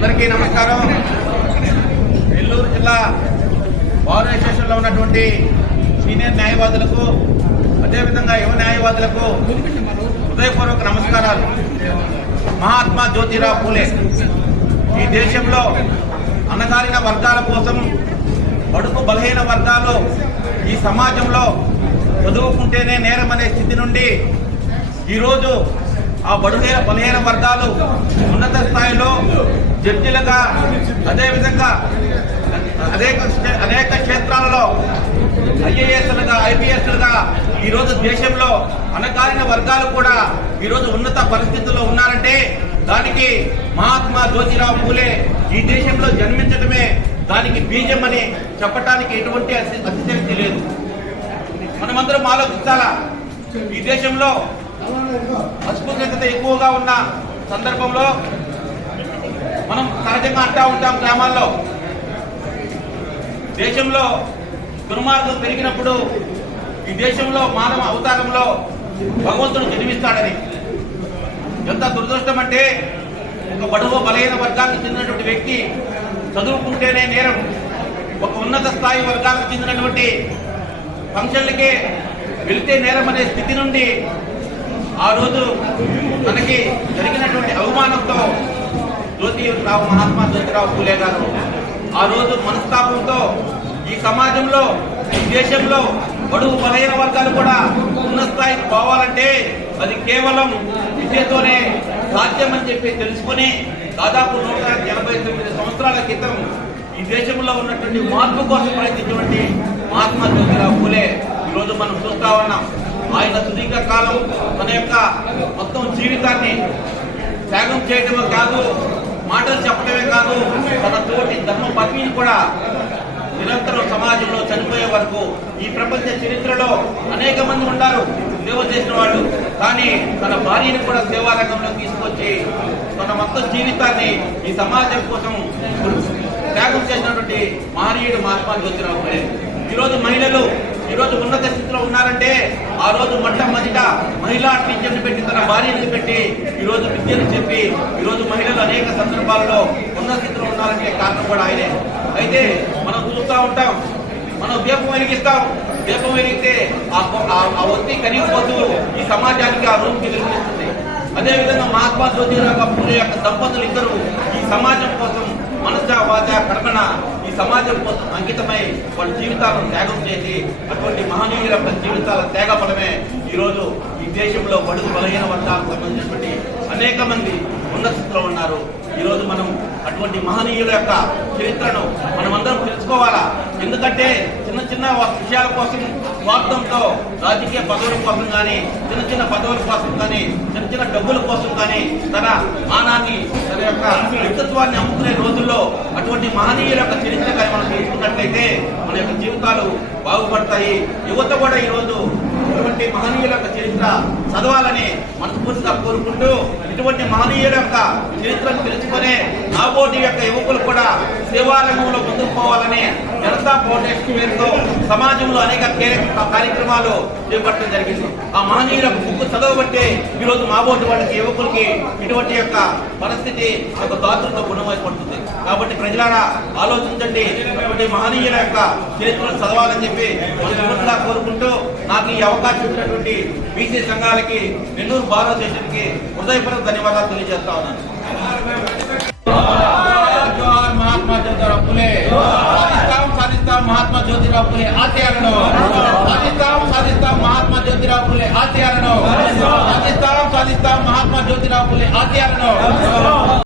అందరికీ నమస్కారం. నెల్లూరు జిల్లా బార్ అసోసియేషన్లో ఉన్నటువంటి సీనియర్ న్యాయవాదులకు, అదేవిధంగా యువ న్యాయవాదులకు హృదయపూర్వక నమస్కారాలు. మహాత్మా జ్యోతిరావు పూలే ఈ దేశంలో అణగారిన వర్గాల కోసం, బడుగు బలహీన వర్గాలు ఈ సమాజంలో చదువుకుంటేనే నేరం అనే స్థితి నుండి ఈరోజు ఆ బలహీన వర్గాలు ఉన్నత స్థాయిలో జడ్జిలుగా, అదేవిధంగా అనేక క్షేత్రాలలో ఐఏఎస్లుగా, ఐపీఎస్లుగా ఈరోజు దేశంలో అణగారిన వర్గాలు కూడా ఈరోజు ఉన్నత పరిస్థితుల్లో ఉన్నారంటే దానికి మహాత్మా జ్యోతిరావు పూలే ఈ దేశంలో జన్మించడమే దానికి బీజం అని చెప్పడానికి ఎటువంటి అతిశక్తి లేదు. మనమందరం ఆలోచించాలా. ఈ దేశంలో అస్పృశ్యత ఎక్కువగా ఉన్న సందర్భంలో మనం సహజంగా అంటూ ఉంటాం, గ్రామాల్లో దేశంలో దుర్మార్గం పెరిగినప్పుడు ఈ దేశంలో మానవ అవతారంలో భగవంతుడు జన్మిస్తాడని. ఎంత దురదృష్టం అంటే ఒక బడుగు బలహీన వర్గానికి చెందినటువంటి వ్యక్తి చదువుకుంటేనే నేరం, ఒక ఉన్నత స్థాయి వర్గాలకు చెందినటువంటి ఫంక్షన్లకే వెళితే నేరం అనే స్థితి నుండి ఆ రోజు తనకి జరిగినటువంటి అవమానంతో మహాత్మా జ్యోతిరావు పూలే గారు ఆ రోజు మనస్తాపంతో ఈ సమాజంలో, ఈ దేశంలో బడుగు బలహీన వర్గాలు కూడా ఉన్న స్థాయికి పోవాలంటే అది కేవలం విద్యతోనే సాధ్యమని చెప్పి తెలుసుకుని దాదాపు 189 సంవత్సరాల క్రితం ఈ దేశంలో ఉన్నటువంటి మార్పు కోసం ప్రయత్నించినటువంటి మహాత్మా జ్యోతిరావు పూలే ఈరోజు మనం చూస్తా ఉన్నాం. ఆయన సుదీర్ఘ కాలం తన యొక్క మొత్తం జీవితాన్ని త్యాగం చేయడమే కాదు, మాటలు చెప్పడమే కాదు, తన తోటి ధర్మ పత్నిని కూడా నిరంతరం సమాజంలో చనిపోయే వరకు ఈ ప్రపంచ చరిత్రలో అనేక మంది ఉన్నారు సేవ చేసిన వాళ్ళు, కానీ తన భార్యని కూడా సేవా రంగంలో తీసుకొచ్చి తన మొత్తం జీవితాన్ని ఈ సమాజం కోసం త్యాగం చేసినటువంటి మహనీయుడు మహాత్మా జ్యోతిరావు పూలే. ఈరోజు మహిళలు ఈరోజు ఉన్నత స్థితిలో ఉన్నారంటే ఆ రోజు మొట్టమొదట మహిళా టీచర్ని పెట్టి, తన భార్యని పెట్టి ఈరోజు విద్యను చెప్పి ఈరోజు మహిళలు అనేక సందర్భాల్లో ఉన్నత స్థితిలో ఉన్నారంటే కారణం కూడా ఆయనే. అయితే మనం చూస్తూ ఉంటాం, మనం దీపం వెలిగిస్తాం, దీపం వెలిగితే ఆ ఒత్తి కరిగిపోతూ ఈ సమాజానికి ఆ రూమ్కి వెలిగిస్తుంది. అదేవిధంగా మహాత్మా జ్యోతిరావు పూలే యొక్క దంపతులు ఇద్దరు ఈ సమాజం కోసం మనస వాచ కర్మణ ఈ సమాజం కోసం అంకితమై వాళ్ళ జీవితాలను త్యాగం చేసి అటువంటి మహనీయుల జీవితాల త్యాగఫలమే ఈరోజు ఈ దేశంలో బడుగు బలహీన వర్గాలకు సంబంధించినటువంటి అనేక మంది ఉన్నత స్థితిలో ఉన్నారు. ఈరోజు మనం అటువంటి మహనీయుల యొక్క చరిత్రను మనమందరం తెలుసుకోవాలా. ఎందుకంటే చిన్న చిన్న విషయాల కోసం, స్వార్థంతో, రాజకీయ పదవుల కోసం కానీ, చిన్న పదవుల కోసం కానీ, చిన్న డబ్బుల కోసం కానీ తన మానాన్ని, తన యొక్క వ్యక్తిత్వాన్ని అమ్ముకునే రోజుల్లో అటువంటి మహనీయుల యొక్క చరిత్ర కానీ మనం తెలుసుకున్నట్లయితే మన యొక్క జీవితాలు బాగుపడతాయి. యువత కూడా ఈరోజు ఇటువంటి మహనీయుల యొక్క చరిత్ర చదవాలని మనస్ఫూర్తిగా కోరుకుంటూ, ఇటువంటి మహనీయుల యొక్క చరిత్రను తెలుసుకునే నాబోటి యొక్క యువకులు కూడా సేవారంగంలో ముందుకు పోవాలని జనతా ఫౌండేషన్ పేరుతో సమాజంలో అనేక కార్యక్రమాలు చేపట్టడం జరిగింది. ఆ మహనీయుల బుక్ చదవబట్టే ఈరోజు మాబోటి వాళ్ళకి, యువకులకి ఇటువంటి యొక్క పరిస్థితి ఒక దాతృత్వ గుణమైపడుతుంది. కాబట్టి ప్రజలారా ఆలోచించండి, ఇటువంటి మహనీయుల యొక్క చరిత్రను చదవాలని చెప్పి మనస్ఫూర్తిగా కోరుకుంటూ, నాకు ఈ అవకాశం ఇచ్చినటువంటి బీసీ సంఘాలకి, నెల్లూరు బార్ అసోసియేషన్కి హృదయపూర్వక ధన్యవాదాలు తెలియజేస్తా ఉన్నాను. మహాత్మా జ్యోతిరావు పూలే సాధిస్తాం మహాత్మా జ్యోతిరావు పూలే ఆశయాలను సాధిస్తాం మహాత్మా జ్యోతిరావు పూలే ఆశయాలను సాధిస్తాం మహాత్మా జ్యోతిరావు పూలే ఆశయాలను